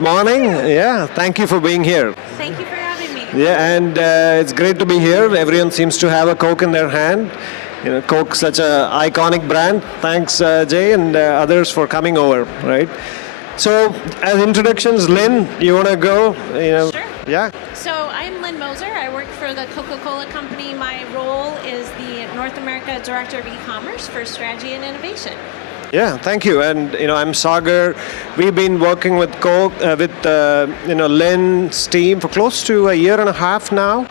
Good morning. Yeah, thank you for being here. Thank you for having me. Yeah, and it's great to be here. Everyone seems to have a Coke in their hand. You know, Coke, such an iconic brand. Thanks, Jay, and others for coming over, right? So, as introductions, Lynn, you want to go? Sure. Yeah. So I'm Lynne Moser. I work for the Coca-Cola Company. My role is the North America Director of eCommerce for Strategy and Innovation. Yeah, thank you. And I'm Sagar. We've been working with Coke, with Lynn's team for close to a year and a half now.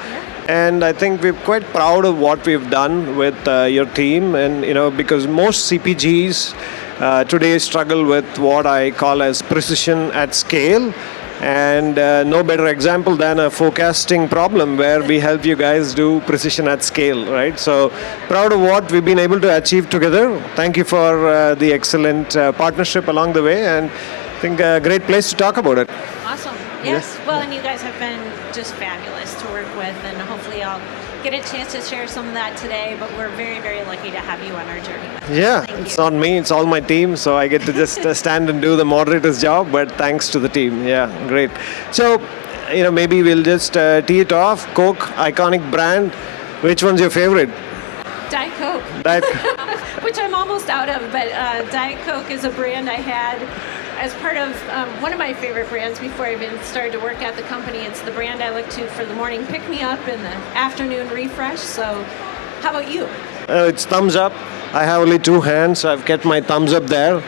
And I think we're quite proud of what we've done with your team. And because most CPGs today struggle with what I call as precision at scale. And no better example than a forecasting problem where we help you guys do precision at scale, right? So proud of what we've been able to achieve together. Thank you for the excellent partnership along the way, and I think a great place to talk about it. Awesome. Yes. Well, and you guys have been just fabulous to work with, and hopefully I'll get a chance to share some of that today, but we're very, very lucky to have you on our journey with us. Yeah, Thank it's you. not me, it's all my team, so I get to just stand and do the moderator's job, but thanks to the team. Yeah, great. So, maybe we'll just tee it off. Coke, iconic brand. Which one's your favorite? Diet Coke. Diet Which I'm almost out of, but Diet Coke is a brand I had as part of one of my favorite brands before I even started to work at the company. It's the brand I look to for the morning pick-me-up and the afternoon refresh. So how about you? It's thumbs up. I have only two hands, so I've kept my thumbs up there.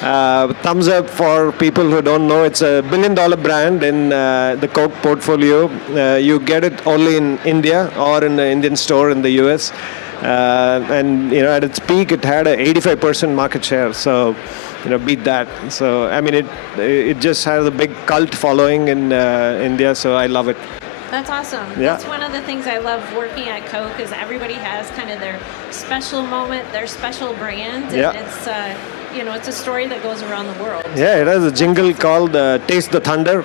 Thumbs up for people who don't know, it's a billion-dollar brand in the Coke portfolio. You get it only in India or in the Indian store in the US. And at its peak, it had an 85% market share. So, beat that. So, I mean, it just has a big cult following in India. So I love it. That's awesome. Yeah. That's one of the things I love working at Coke is everybody has kind of their special moment, their special brand, and it's it's a story that goes around the world. Yeah, it has a jingle called "Taste the Thunder."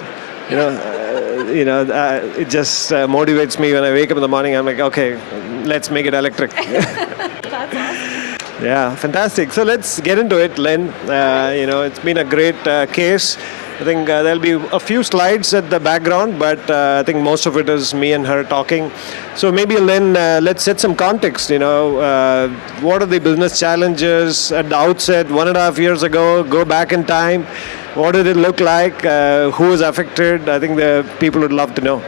It just motivates me when I wake up in the morning. I'm like, okay, let's make it electric. That's awesome. Yeah, fantastic. So let's get into it, Lynn. It's been a great case. I think there'll be a few slides at the background, but I think most of it is me and her talking. So maybe, Lynn, let's set some context. What are the business challenges at the outset 1.5 years ago? Go back in time. What did it look like? Who was affected? I think the people would love to know.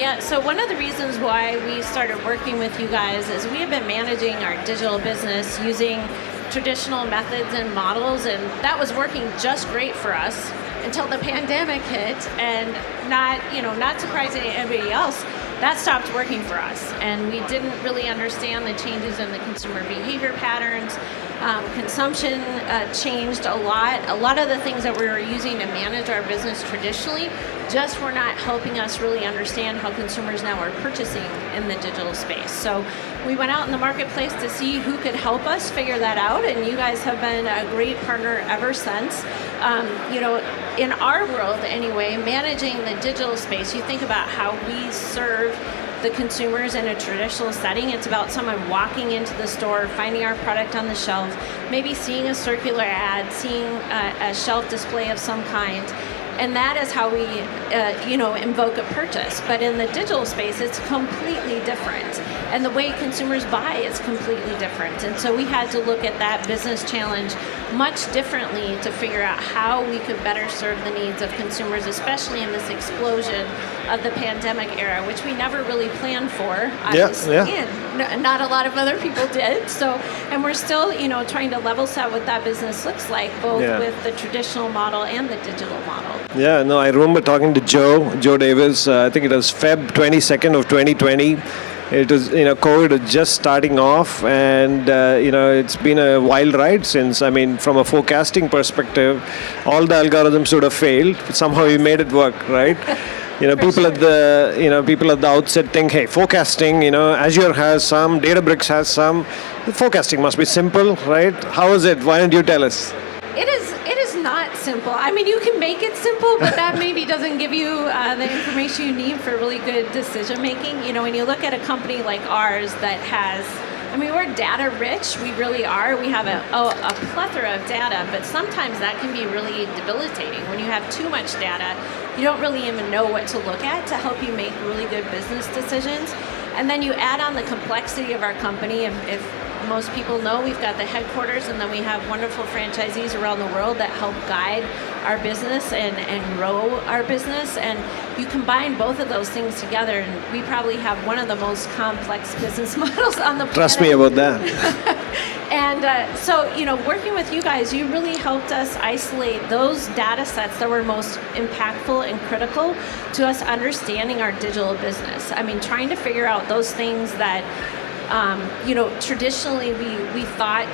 Yeah, so one of the reasons why we started working with you guys is we have been managing our digital business using traditional methods and models, and that was working just great for us until the pandemic hit, and not surprising anybody else, that stopped working for us. And we didn't really understand the changes in the consumer behavior patterns. Consumption changed a lot. A lot of the things that we were using to manage our business traditionally just were not helping us really understand how consumers now are purchasing in the digital space. So we went out in the marketplace to see who could help us figure that out, and you guys have been a great partner ever since. In our world anyway, managing the digital space, you think about how we serve the consumers in a traditional setting. It's about someone walking into the store, finding our product on the shelf, maybe seeing a circular ad, seeing a shelf display of some kind. And that is how we, invoke a purchase. But in the digital space, it's completely different. And the way consumers buy is completely different. And so we had to look at that business challenge much differently to figure out how we could better serve the needs of consumers, especially in this explosion of the pandemic era, which we never really planned for, obviously. Yeah. And not a lot of other people did. So, and we're still, trying to level set what that business looks like, both with the traditional model and the digital model. Yeah, no, I remember talking to Joe Davis, I think it was Feb 22nd of 2020. It was, COVID was just starting off, and, it's been a wild ride since. I mean, from a forecasting perspective, all the algorithms would have failed. Somehow we made it work, right? People at the outset think, hey, forecasting, Azure has some, Databricks has some. The forecasting must be simple, right? How is it? Why don't you tell us? It is not simple. I mean, you can make it simple, but that maybe doesn't give you the information you need for really good decision making. When you look at a company like ours that has I mean, we're data rich, we really are. We have a plethora of data, but sometimes that can be really debilitating. When you have too much data, you don't really even know what to look at to help you make really good business decisions. And then you add on the complexity of our company. If most people know, we've got the headquarters, and then we have wonderful franchisees around the world that help guide our business and grow our business. And you combine both of those things together, and we probably have one of the most complex business models on the planet. Trust me about that. And so, working with you guys, you really helped us isolate those data sets that were most impactful and critical to us understanding our digital business. I mean, trying to figure out those things that traditionally we thought,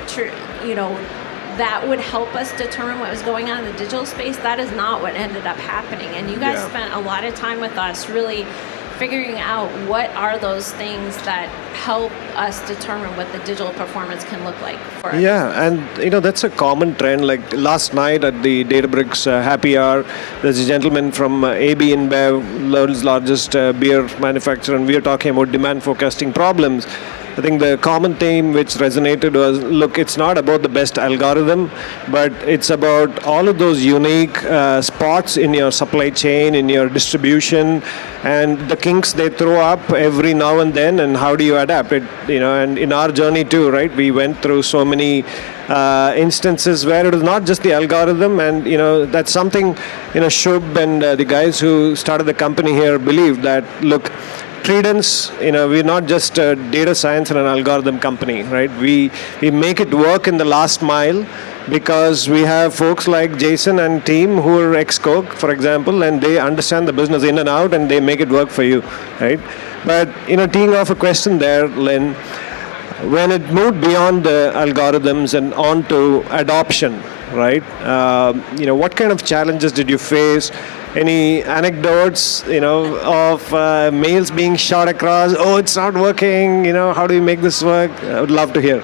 that would help us determine what was going on in the digital space. That is not what ended up happening. And you guys spent a lot of time with us really figuring out what are those things that help us determine what the digital performance can look like for us. Yeah, and that's a common trend. Like last night at the Databricks happy hour, there's a gentleman from AB InBev, world's largest beer manufacturer, and we are talking about demand forecasting problems. I think the common theme which resonated was, look, it's not about the best algorithm, but it's about all of those unique spots in your supply chain, in your distribution, and the kinks they throw up every now and then, and how do you adapt it? And in our journey too, right? We went through so many instances where it was not just the algorithm, and that's something Shub and the guys who started the company here believe that, look, Tredence, we're not just a data science and an algorithm company, right? We make it work in the last mile because we have folks like Jason and team who are ex-Coke, for example, and they understand the business in and out, and they make it work for you, right? But, teeing off a question there, Lynn, when it moved beyond the algorithms and onto adoption, right? What kind of challenges did you face? Any anecdotes, of mails being shot across? Oh, it's not working. How do you make this work? I would love to hear.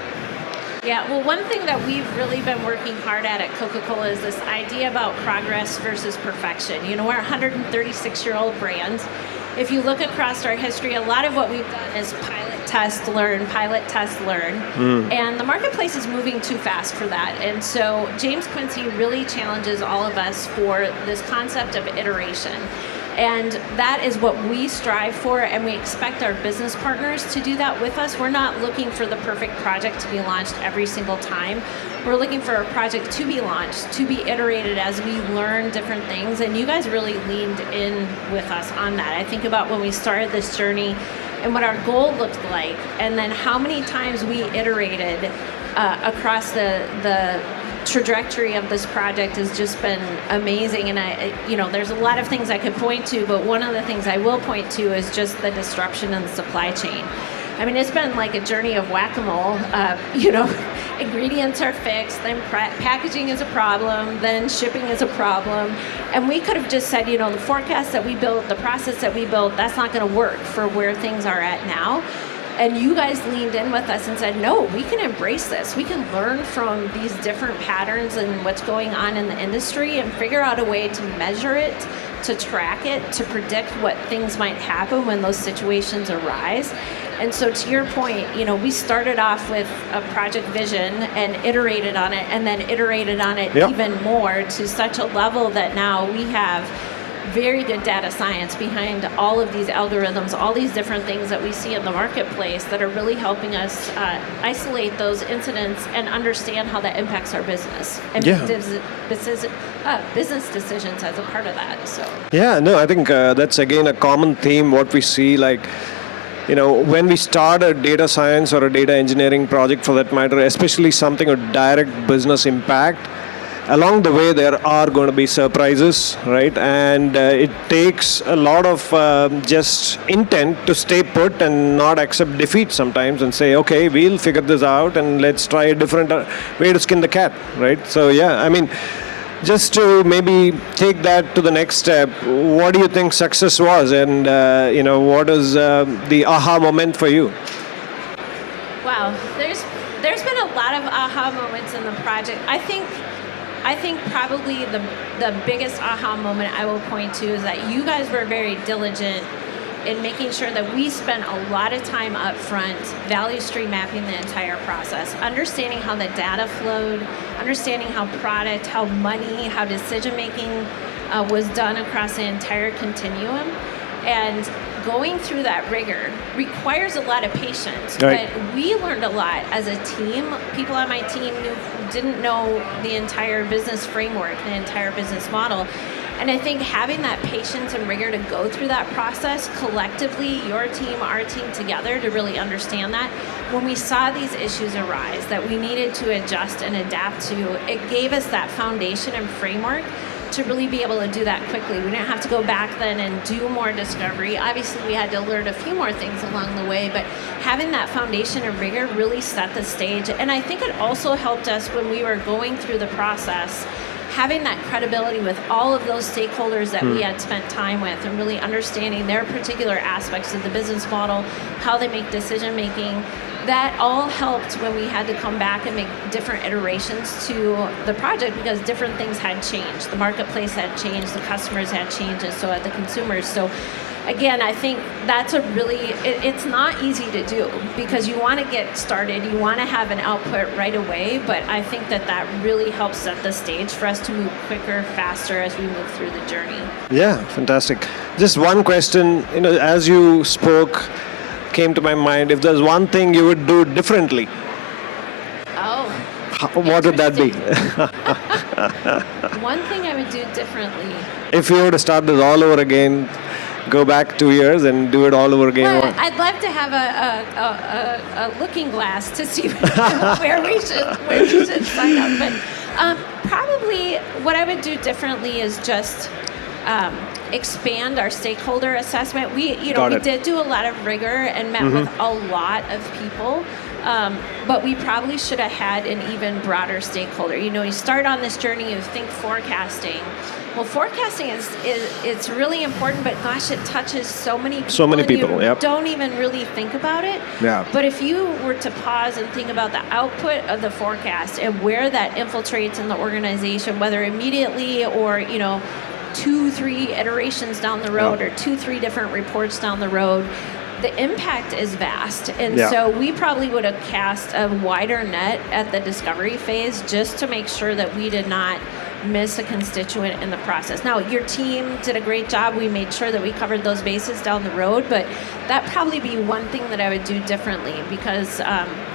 Yeah, well, one thing that we've really been working hard at Coca-Cola is this idea about progress versus perfection. We're a 136-year-old brand. If you look across our history, a lot of what we've done is pilot, test, learn. And the marketplace is moving too fast for that. And so James Quincy really challenges all of us for this concept of iteration. And that is what we strive for, and we expect our business partners to do that with us. We're not looking for the perfect project to be launched every single time. We're looking for a project to be launched, to be iterated as we learn different things, and you guys really leaned in with us on that. I think about when we started this journey and what our goal looked like, and then how many times we iterated across the trajectory of this project has just been amazing. And there's a lot of things I could point to, but one of the things I will point to is just the disruption in the supply chain. I mean, it's been like a journey of whack-a-mole. Ingredients are fixed, then packaging is a problem, then shipping is a problem. And we could have just said, the forecast that we built, the process that we built, that's not going to work for where things are at now. And you guys leaned in with us and said, no, we can embrace this. We can learn from these different patterns and what's going on in the industry and figure out a way to measure it, to track it, to predict what things might happen when those situations arise. And so to your point, we started off with a project vision and iterated on it, and then iterated on it even more to such a level that now we have very good data science behind all of these algorithms, all these different things that we see in the marketplace that are really helping us isolate those incidents and understand how that impacts our business and make business decisions as a part of that. So I think that's again a common theme. What we see, when we start a data science or a data engineering project for that matter, especially something with direct business impact, along the way there are going to be surprises, right? And it takes a lot of just intent to stay put and not accept defeat sometimes and say, okay, we'll figure this out and let's try a different way to skin the cat, right? So just to maybe take that to the next step, what do you think success was, and what is the aha moment for you? Wow, there's been a lot of aha moments in the project. I think probably the biggest aha moment I will point to is that you guys were very diligent in making sure that we spend a lot of time up front value stream mapping the entire process, understanding how the data flowed, understanding how product, how money, how decision making was done across the entire continuum. And going through that rigor requires a lot of patience. Right. But we learned a lot as a team. People on my team didn't know the entire business framework, the entire business model. And I think having that patience and rigor to go through that process collectively, your team, our team together, to really understand that, when we saw these issues arise that we needed to adjust and adapt to, it gave us that foundation and framework to really be able to do that quickly. We didn't have to go back then and do more discovery. Obviously, we had to learn a few more things along the way, but having that foundation and rigor really set the stage. And I think it also helped us when we were going through the process, having that credibility with all of those stakeholders that we had spent time with and really understanding their particular aspects of the business model, how they make decision making. That all helped when we had to come back and make different iterations to the project because different things had changed. The marketplace had changed, the customers had changed, and so had the consumers. So again, I think that's it's not easy to do because you want to get started, you want to have an output right away, but I think that really helps set the stage for us to move quicker, faster as we move through the journey. Yeah, fantastic. Just one question, as you spoke, came to my mind, if there's one thing you would do differently, what would that be? One thing I would do differently. If you were to start this all over again, go back 2 years and do it all over again. Well, I'd love to have a looking glass to see where we should sign up. But probably what I would do differently is just expand our stakeholder assessment. We did do a lot of rigor and met with a lot of people, but we probably should have had an even broader stakeholder. You start on this journey, you think forecasting. Well, forecasting it's really important, but gosh, it touches so many people. So many people, you don't even really think about it. Yeah. But if you were to pause and think about the output of the forecast and where that infiltrates in the organization, whether immediately or 2-3 iterations down the road or 2-3 different reports down the road, the impact is vast. And so we probably would have cast a wider net at the discovery phase just to make sure that we did not miss a constituent in the process. Now, your team did a great job. We made sure that we covered those bases down the road, but that'd probably be one thing that I would do differently because,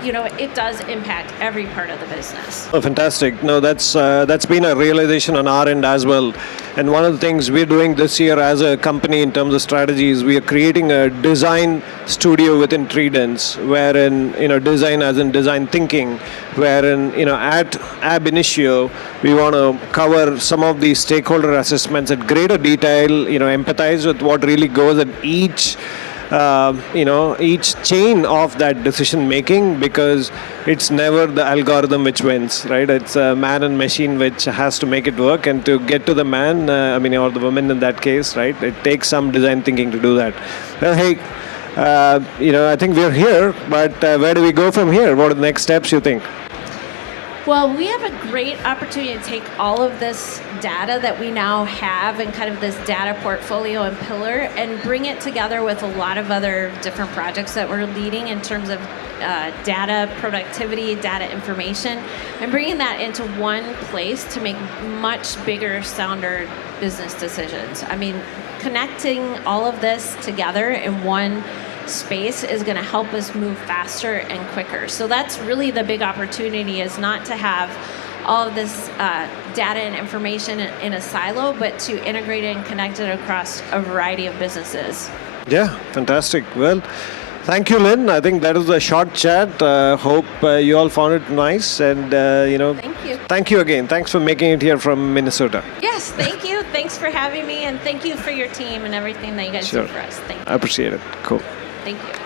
it does impact every part of the business. Oh, fantastic. No, that's been a realization on our end as well. And one of the things we're doing this year as a company in terms of strategies, we are creating a design studio within Tredence, wherein, design as in design thinking, wherein, at ab initio, we want to cover some of these stakeholder assessments at greater detail, empathize with what really goes at each chain of that decision making, because it's never the algorithm which wins, right? It's a man and machine which has to make it work, and to get to the man, or the woman in that case, right? It takes some design thinking to do that. Well, hey, I think we're here, but where do we go from here? What are the next steps you think? Well, we have a great opportunity to take all of this data that we now have and kind of this data portfolio and pillar and bring it together with a lot of other different projects that we're leading in terms of data productivity, data information, and bringing that into one place to make much bigger, sounder business decisions. I mean, connecting all of this together in one space is going to help us move faster and quicker. So that's really the big opportunity, is not to have all of this data and information in a silo, but to integrate it and connect it across a variety of businesses. Yeah, fantastic. Well, thank you, Lynne. I think that was a short chat. Hope you all found it nice. And, Thank you. Thank you again. Thanks for making it here from Minnesota. Yes, thank you. Thanks for having me. And thank you for your team and everything that you guys do for us. Thank you. I appreciate it. Cool. Thank you.